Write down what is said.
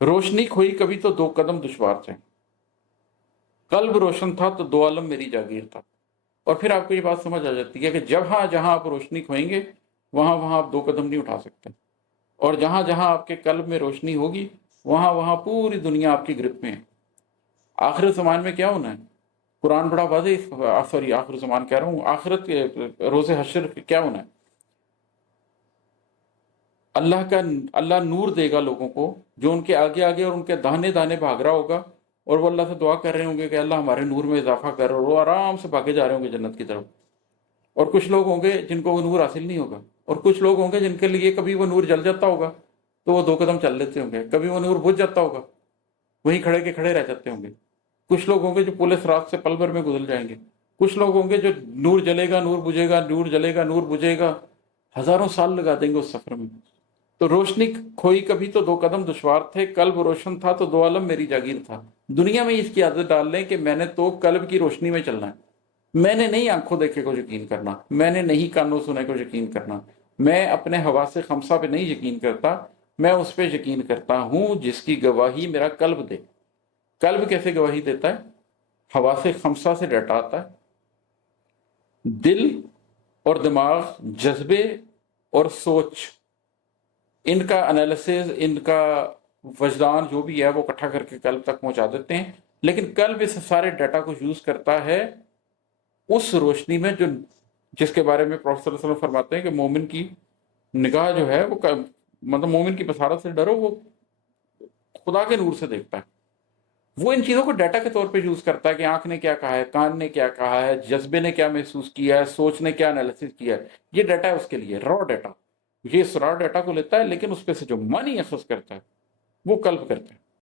روشنی کھوئی کبھی تو دو قدم دشوار تھے، قلب روشن تھا تو دو عالم میری جاگیر تھا۔ اور پھر آپ کو یہ بات سمجھ آ جاتی ہے کہ جہاں جہاں آپ روشنی کھوئیں گے وہاں وہاں آپ دو قدم نہیں اٹھا سکتے، اور جہاں جہاں آپ کے قلب میں روشنی ہوگی وہاں وہاں پوری دنیا آپ کی گرفت میں ہے۔ آخر زمان میں کیا ہونا ہے؟ قرآن بڑا واضح، سوری آخر زمان کہہ رہا ہوں، آخرت روز حشر کیا ہونا ہے؟ اللہ نور دے گا لوگوں کو، جو ان کے آگے آگے اور ان کے دانے دانے بھاگ رہا ہوگا، اور وہ اللہ سے دعا کر رہے ہوں گے کہ اللہ ہمارے نور میں اضافہ کر، اور وہ آرام سے بھاگے جا رہے ہوں گے جنت کی طرف۔ اور کچھ لوگ ہوں گے جن کو وہ نور حاصل نہیں ہوگا، اور کچھ لوگ ہوں گے جن کے لیے کبھی وہ نور جل جاتا ہوگا تو وہ دو قدم چل لیتے ہوں گے، کبھی وہ نور بجھ جاتا ہوگا وہیں کھڑے کے کھڑے رہ جاتے ہوں گے۔ کچھ لوگ ہوں گے جو پولیس رات سے پل بھر میں گزر جائیں گے، کچھ لوگ ہوں گے جو نور جلے گا نور بجھے گا، نور جلے گا نور بجھے گا، ہزاروں سال لگا دیں گے اس سفر میں۔ تو روشنی کھوئی کبھی تو دو قدم دشوار تھے، قلب روشن تھا تو دو عالم میری جاگیر تھا۔ دنیا میں اس کی عادت ڈال لیں کہ میں نے تو قلب کی روشنی میں چلنا ہے، میں نے نہیں آنکھوں دیکھے کو یقین کرنا، میں نے نہیں کانوں سنے کو یقین کرنا، میں اپنے حواس خمسہ پہ نہیں یقین کرتا، میں اس پہ یقین کرتا ہوں جس کی گواہی میرا قلب دے۔ قلب کیسے گواہی دیتا ہے؟ حواس خمسہ سے ڈیٹا آتا ہے، دل اور دماغ، جذبے اور سوچ، ان کا انالیسز، ان کا وجدان جو بھی ہے وہ اکٹھا کر کے قلب تک پہنچا دیتے ہیں، لیکن قلب اس سارے ڈیٹا کو یوز کرتا ہے اس روشنی میں جس کے بارے میں پروفیسر صلی اللہ علیہ وسلم فرماتے ہیں کہ مومن کی نگاہ جو ہے وہ مطلب مومن کی بصارت سے ڈرو، وہ خدا کے نور سے دیکھتا ہے۔ وہ ان چیزوں کو ڈیٹا کے طور پہ یوز کرتا ہے کہ آنکھ نے کیا کہا ہے، کان نے کیا کہا ہے، جذبے نے کیا محسوس کیا ہے، سوچ نے کیا انالیسس کیا ہے، یہ ڈیٹا ہے اس کے لیے را ڈیٹا۔ یہ اس را ڈیٹا کو لیتا ہے، لیکن اس پہ سے جو معنی اخذ کرتا ہے وہ قلب کرتا ہے۔